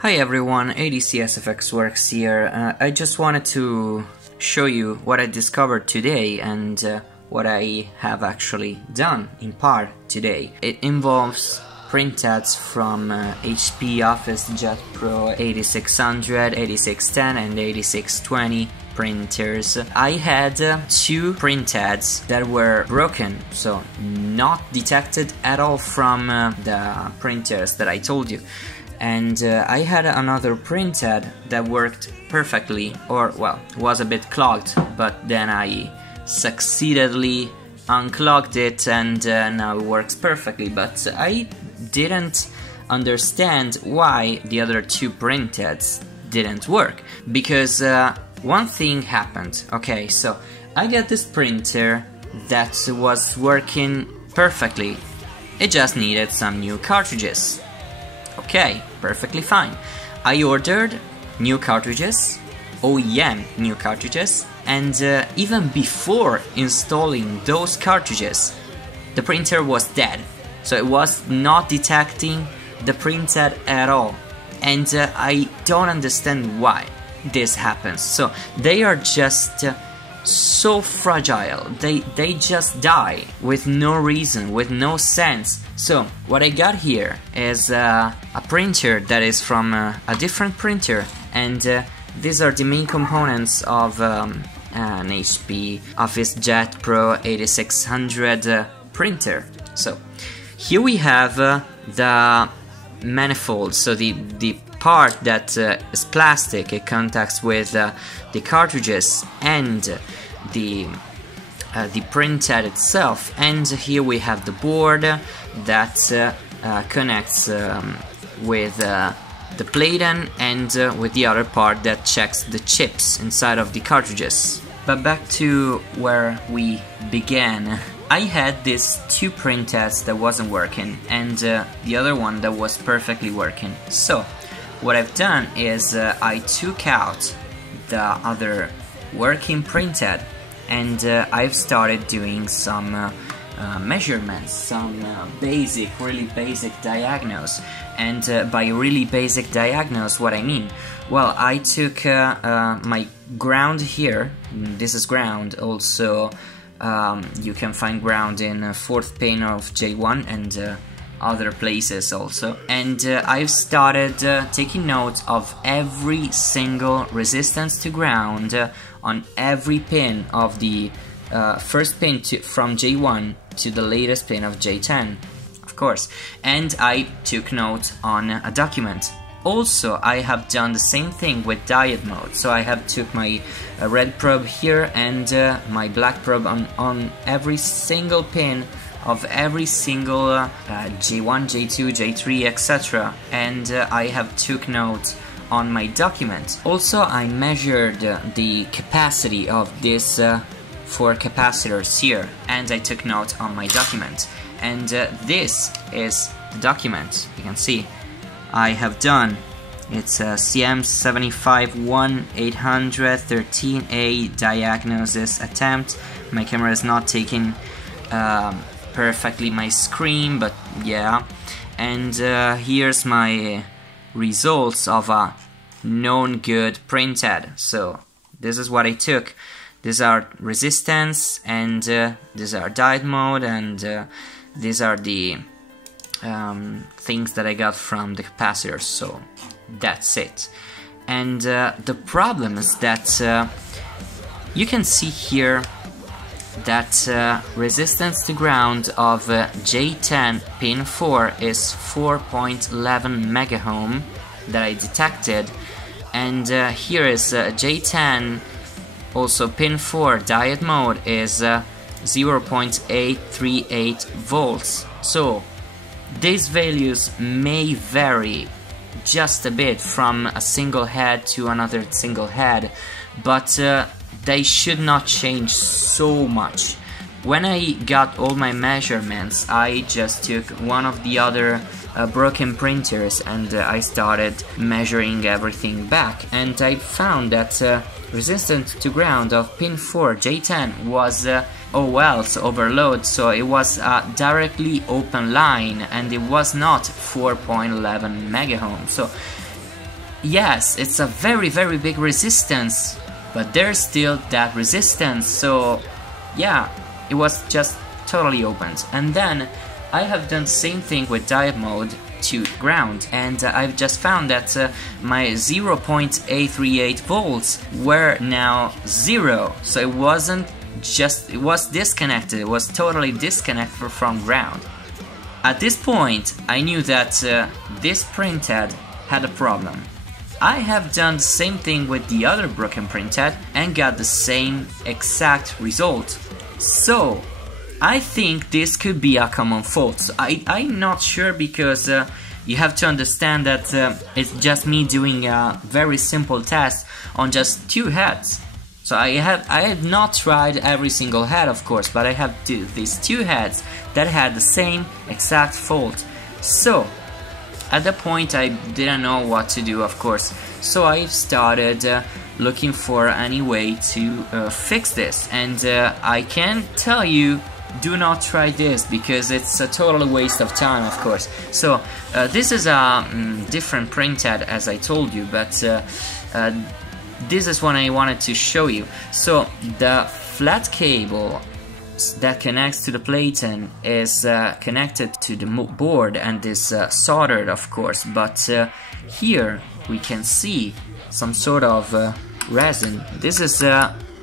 Hi everyone, ADCSFX Works here. I just wanted to show you what I discovered today and what I have actually done in part today. It involves printheads from HP OfficeJet Pro 8600, 8610 and 8620 printers. I had two printheads that were broken, so not detected at all from the printers that I told you. And I had another printhead that worked perfectly, or well, was a bit clogged, but then I succeededly unclogged it and now it works perfectly. But I didn't understand why the other two printheads didn't work, because one thing happened. Okay, so I got this printer that was working perfectly. It just needed some new cartridges. Okay, perfectly fine. I ordered new cartridges, OEM new cartridges, and even before installing those cartridges, the printer was dead. So it was not detecting the printhead at all. And I don't understand why this happens. So they are just so fragile. They just die with no reason, with no sense. So what I got here is a printer that is from a different printer, and these are the main components of an HP OfficeJet Pro 8600 printer. So here we have the manifold, so the part that is plastic. It contacts with the cartridges and the printhead itself, and here we have the board that connects with the Platen and with the other part that checks the chips inside of the cartridges. But back to where we began. I had these two printheads that wasn't working and the other one that was perfectly working. So what I've done is I took out the other working printhead and I've started doing some measurements, some really basic diagnoses. And by really basic diagnose, what I mean? Well, I took my ground here. This is ground. Also, you can find ground in 4th pin of J1 and other places also. And I've started taking note of every single resistance to ground on every pin of the first pin from J1 to the latest pin of J10, of course. And I took note on a document. Also, I have done the same thing with diode mode. So I have took my red probe here and my black probe on every single pin of every single J1, J2, J3, etc. And I have took note on my document. Also, I measured the capacity of these 4 capacitors here, and I took note on my document. And this is the document. You can see I have done. It's a CM751-813A diagnosis attempt. My camera is not taking perfectly my screen, but yeah. And here's my results of a known good printhead. So this is what I took. These are resistance, and these are diode mode, and these are the things that I got from the capacitors. So that's it. And the problem is that you can see here that resistance to ground of J10 pin 4 is 4.11 megaohm that I detected, and here is J10 also pin 4 diode mode is 0.838 volts. So these values may vary just a bit from a single head to another single head, but they should not change so much. When I got all my measurements, I just took one of the other broken printers and I started measuring everything back, and I found that resistance to ground of pin 4 J10 was overload, so it was a directly open line and it was not 4.11 megaohm. So yes, it's a very big resistance, but there's still that resistance, so yeah, it was just totally opened. And then I have done the same thing with diode mode to ground, and I've just found that my 0.838 volts were now 0, so it wasn't just, it was disconnected, it was totally disconnected from ground. At this point I knew that this printhead had a problem. I have done the same thing with the other broken printhead and got the same exact result. So I think this could be a common fault. So I'm not sure, because you have to understand that it's just me doing a very simple test on just 2 heads. So I have not tried every single head, of course, but I have these 2 heads that had the same exact fault. So at that point I didn't know what to do, of course. So I started looking for any way to fix this, and I can tell you, do not try this, because it's a total waste of time, of course. So this is a different printhead, as I told you, but this is what I wanted to show you. So the flat cable that connects to the platen is connected to the board and is soldered, of course, but here we can see some sort of resin. This is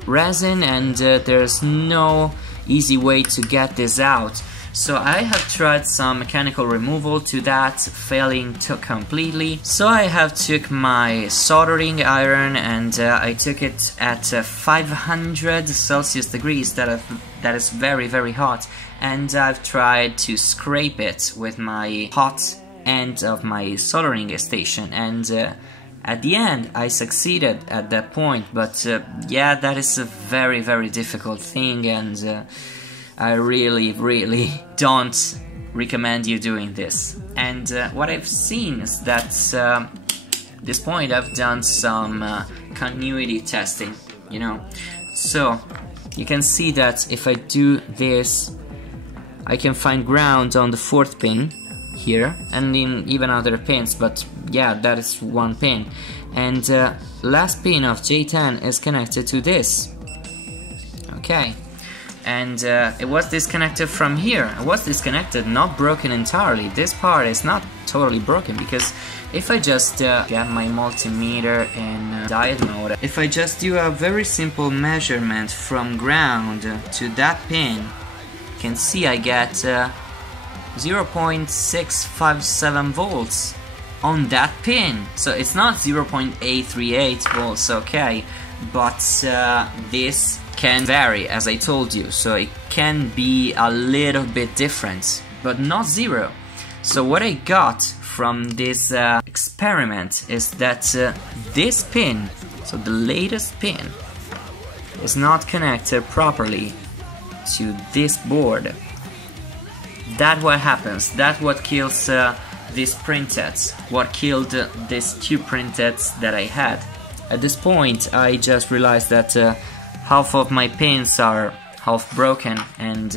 resin, and there's no easy way to get this out. So I have tried some mechanical removal to that, failing to completely. So I have took my soldering iron, and I took it at 500 Celsius degrees, that is very hot, and I've tried to scrape it with my hot end of my soldering station, and at the end I succeeded at that point. But yeah, that is a very difficult thing, and I really don't recommend you doing this. And what I've seen is that this point I've done some continuity testing, you know. So you can see that if I do this, I can find ground on the 4th pin here, and in even other pins, but yeah, that is 1 pin. And last pin of J10 is connected to this. Okay. And it was disconnected from here. It was disconnected, not broken entirely. This part is not totally broken, because if I just get my multimeter in diode mode, if I just do a very simple measurement from ground to that pin, you can see I get 0.657 volts on that pin. So it's not 0.838 volts, okay, but this can vary, as I told you, so it can be a little bit different, but not 0. So what I got from this experiment is that this pin, so the latest pin, is not connected properly to this board. That's what happens, that's what kills these printheads, what killed these 2 printheads that I had. At this point I just realized that half of my pins are half broken, and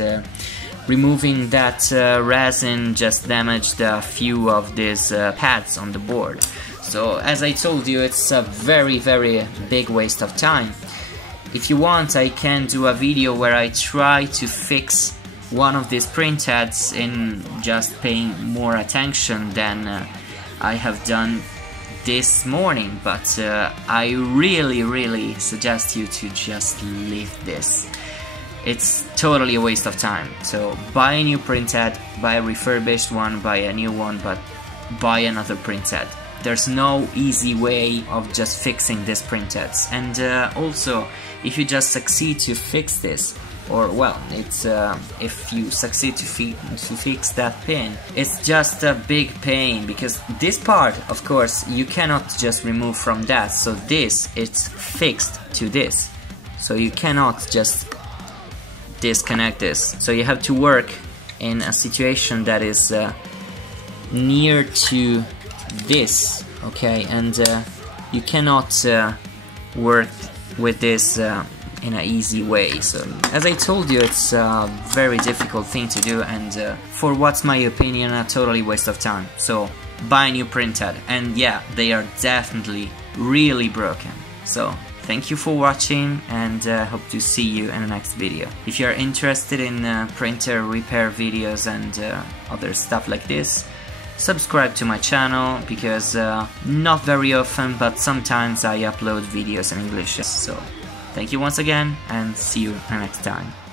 removing that resin just damaged a few of these pads on the board. So as I told you, it's a very big waste of time. If you want, I can do a video where I try to fix one of these printheads in just paying more attention than I have done this morning, but I really suggest you to just leave this. It's totally a waste of time. So buy a new printhead, buy a refurbished one, buy a new one, but buy another printhead. There's no easy way of just fixing these printheads. And also, if you just succeed to fix this, or well, it's if you succeed to fix that pin, it's just a big pain, because this part, of course, you cannot just remove from that. So this, it's fixed to this, so you cannot just disconnect this. So you have to work in a situation that is near to this, okay, and you cannot work with this in an easy way. So as I told you, it's a very difficult thing to do, and for what's my opinion, a totally waste of time. So buy a new printhead. And yeah, they are definitely really broken. So thank you for watching, and hope to see you in the next video. If you're interested in printer repair videos and other stuff like this, subscribe to my channel, because not very often, but sometimes I upload videos in English. So thank you once again, and see you next time.